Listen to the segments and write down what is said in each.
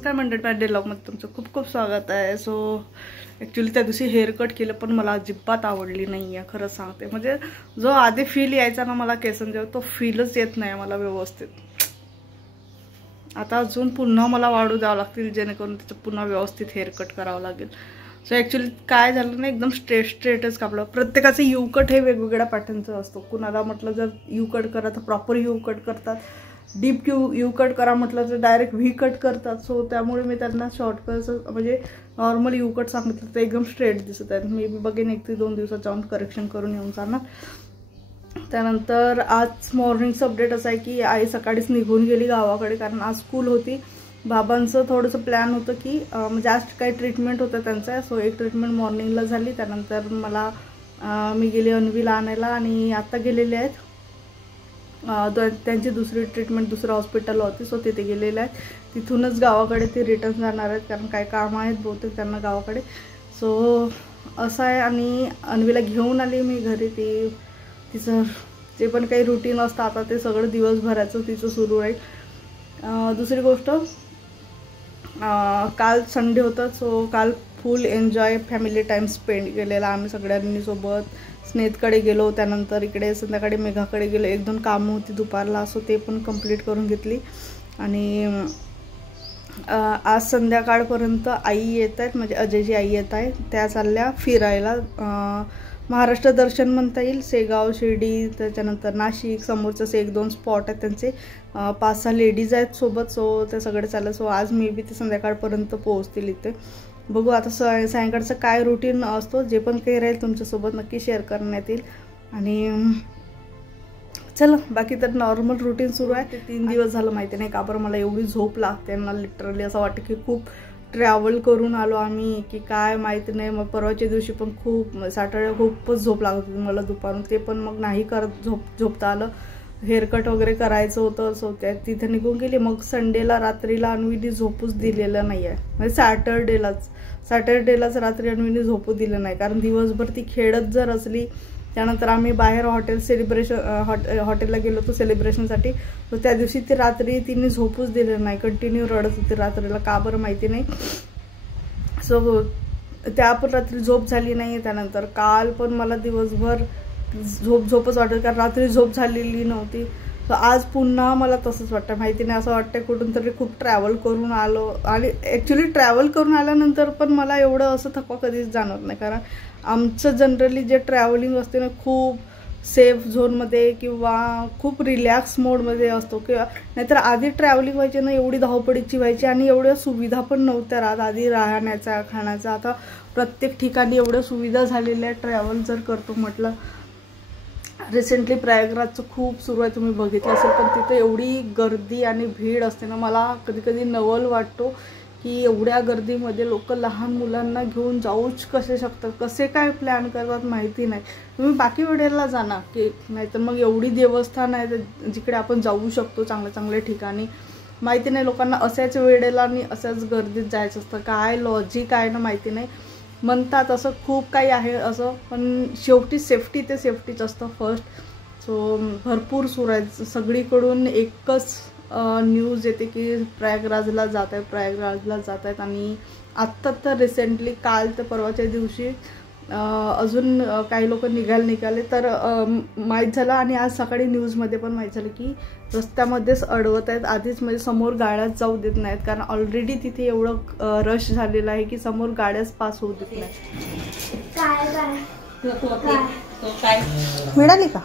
नमस्कार मंडळी, माझ्या ब्लॉगमध्ये तुमचं खूप खूप स्वागत आहे. सो ॲक्च्युली त्या दिवशी हेअरकट केलं पण मला अजिबात आवडली नाही आहे, खरं सांगते. म्हणजे जो आधी फील यायचा ना मला केसांच्यावर, तो फीलच येत नाही मला व्यवस्थित. आता अजून पुन्हा मला वाढू द्यावं लागतील जेणेकरून त्याचं पुन्हा व्यवस्थित हेअरकट करावं लागेल. सो ॲक्च्युली काय झालं ना, एकदम स्ट्रेटच कापलं. प्रत्येकाचं यू कट हे वेगवेगळ्या पॅटर्नचं असतो. कुणाला म्हटलं जर यू कट करा तर प्रॉपर यू कट करतात, डीप यू कट करा म्हटलं तर डायरेक्ट व्ही कट करतात. सो त्यामुळे मी त्यांना शॉर्टकट म्हणजे नॉर्मल यू कट सांगितलं तर एकदम स्ट्रेट दिसत आहेत. मी बघेन 1 ते 2 दिवसात जाऊन करेक्शन करून येऊन जाणार. त्यानंतर आज मॉर्निंगचं अपडेट असं आहे की आई सकाळीच निघून गेली गावाकडे, कारण आज स्कूल होती. बाबांचं थोडंसं प्लॅन होतं की म्हणजे आज काही ट्रीटमेंट होतं त्यांचं. सो एक ट्रीटमेंट मॉर्निंगला झाली. त्यानंतर मी गेली अन्वीला आणायला आणि आत्ता गेलेले आहेत. त्यांची दुसरी ट्रीटमेंट दुसऱ्या हॉस्पिटलला होती. सो तिथे गेलेले आहेत. तिथूनच गावाकडे ते रिटर्न जाणार आहेत, कारण काय काम आहेत बहुतेक त्यांना गावाकडे. सो असं आहे. आणि अन्वीला घेऊन आली मी घरी. तिचं जे पण काही रुटीन असतं आता ते सगळं दिवसभराचं तिचं सुरू राहील. दुसरी गोष्ट, काल संडे होता. सो काल फुल एन्जॉय फॅमिली टाईम स्पेंड केलेला आम्ही सगळ्यांनी सोबत. स्नेहकडे गेलो, त्यानंतर इकडे संध्याकाळी मेघाकडे गेलो. 1-2 कामं होती दुपारला, सो ते पण कंप्लीट करून घेतली. आणि आज संध्याकाळपर्यंत आई येत आहेत, म्हणजे अजयची आई येत आहे. त्या चालल्या फिरायला. महाराष्ट्र दर्शन म्हणता येईल. शेगाव, शिर्डी, त्याच्यानंतर नाशिक, समोरचं 1-2 स्पॉट आहेत त्यांचे. 5-6 लेडीज आहेत सोबत. सो ते सगळे चाललं. सो आज मे बी ते संध्याकाळपर्यंत पोहोचतील इथे. बघू आता सायंकाळचं काय रुटीन असतो. जे पण काही राहील तुमच्यासोबत नक्की शेअर करण्यात येईल. आणि चला, बाकी तर नॉर्मल रुटीन सुरू आहे. 3 दिवस झालं माहिती नाही का बरं मला एवढी झोप लागते ना. लिटरली असं वाटतं की खूप ट्रॅव्हल करून आलो आम्ही की काय माहिती नाही. मग परवाच्या दिवशी पण सॅटर्डे खूपच झोप लागत होती मला दुपारून. ते पण मग नाही झोपता आलं. हेअरकट वगैरे करायचं होतं. सो तिथे निघून गेली. मग संडेला रात्रीला अन्वीने झोपूच दिलेलं नाही आहे. म्हणजे सॅटर्डेलाच रात्री अन्वीने झोपू दिलं नाही, कारण दिवसभर ती खेळत जर असली. त्यानंतर आम्ही बाहेर हॉटेलला गेलो होतो सेलिब्रेशनसाठी. तर त्या दिवशी ती रात्री तिने झोपूच दिलं नाही. कंटिन्यू रडत होती रात्रीला, का बरं माहिती नाही. सो त्या पण रात्री झोप झाली नाही. त्यानंतर काल पण मला दिवसभर झोपच वाटत, कारण रात्री झोप झालेली नव्हती. तर आज पुन्हा मला तसंच वाटतं. माहिती नाही, असं वाटतं कुठून तरी खूप ट्रॅव्हल करून आलो. आणि ॲक्च्युली ट्रॅव्हल करून आल्यानंतर पण मला एवढं असं थकवा कधीच जाणवत नाही, कारण आमचं जनरली जे ट्रॅव्हलिंग असते ना, खूप सेफ झोनमध्ये किंवा खूप रिलॅक्स मोडमध्ये असतो. किंवा नाहीतर आधी ट्रॅव्हलिंग व्हायची ना, एवढी धावपळीची व्हायची आणि एवढ्या सुविधा पण नव्हत्या राहत आधी राहण्याचा खाण्याचा. आता प्रत्येक ठिकाणी एवढ्या सुविधा झालेल्या. ट्रॅव्हल जर करतो म्हटलं, रिसेंटली प्रयागराजचं खूप सुरू आहे, तुम्ही बघितलं असेल. पण तिथे एवढी गर्दी आणि भीड असते ना, मला कधी कधी नवल वाटतो की एवढ्या गर्दीमध्ये लोक लहान मुलांना घेऊन जाऊच कसे शकतात, कसे काय प्लॅन करतात माहिती नाही. तुम्ही बाकी वेळेला जाना की नाहीतर मग एवढी देवस्थान आहे जिकडे आपण जाऊ शकतो चांगल्या ठिकाणी. माहिती नाही लोकांना अशाच वेळेला आणि अशाच गर्दीत जायचं असतं. काय लॉजिक आहे ना माहिती नाही. म्हणतात असं खूप काही आहे असं, पण शेवटी सेफ्टी ते सेफ्टीच असतं फर्स्ट. सो भरपूर सुरू आहे. सगळीकडून एकच न्यूज येते की प्रयागराजला जात आहेत. आणि आत्ता तर रिसेंटली काल तर परवाच्या दिवशी अजून काही लोक निघाले तर माहीत झालं. आणि आज सकाळी न्यूजमध्ये पण माहीत झालं की रस्त्यामध्येच अडवत आहेत आधीच, म्हणजे समोर गाड्याच जाऊ देत नाहीत, कारण ऑलरेडी तिथे एवढं रश झालेलं आहे की समोर गाड्याच पास होऊ देत नाहीत. काय मिळाली का?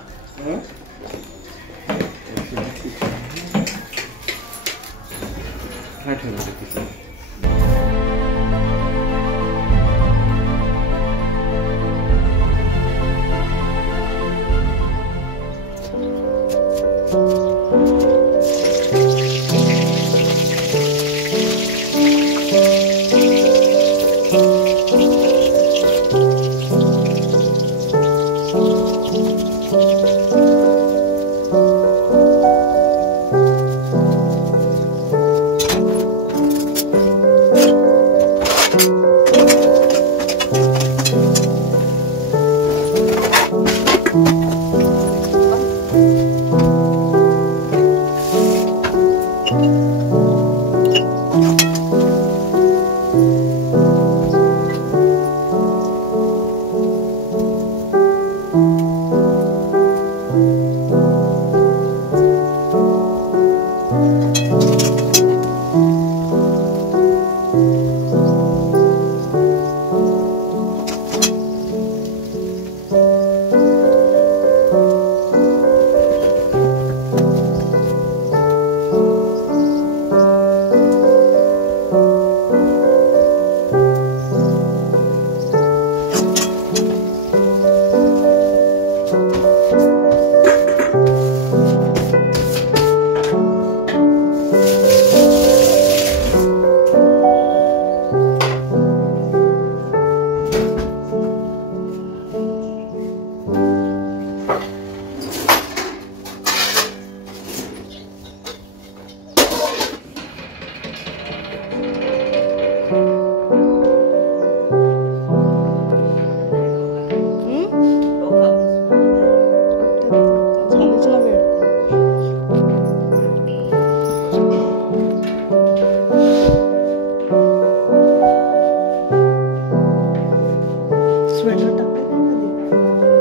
हळद टाकते का कधी?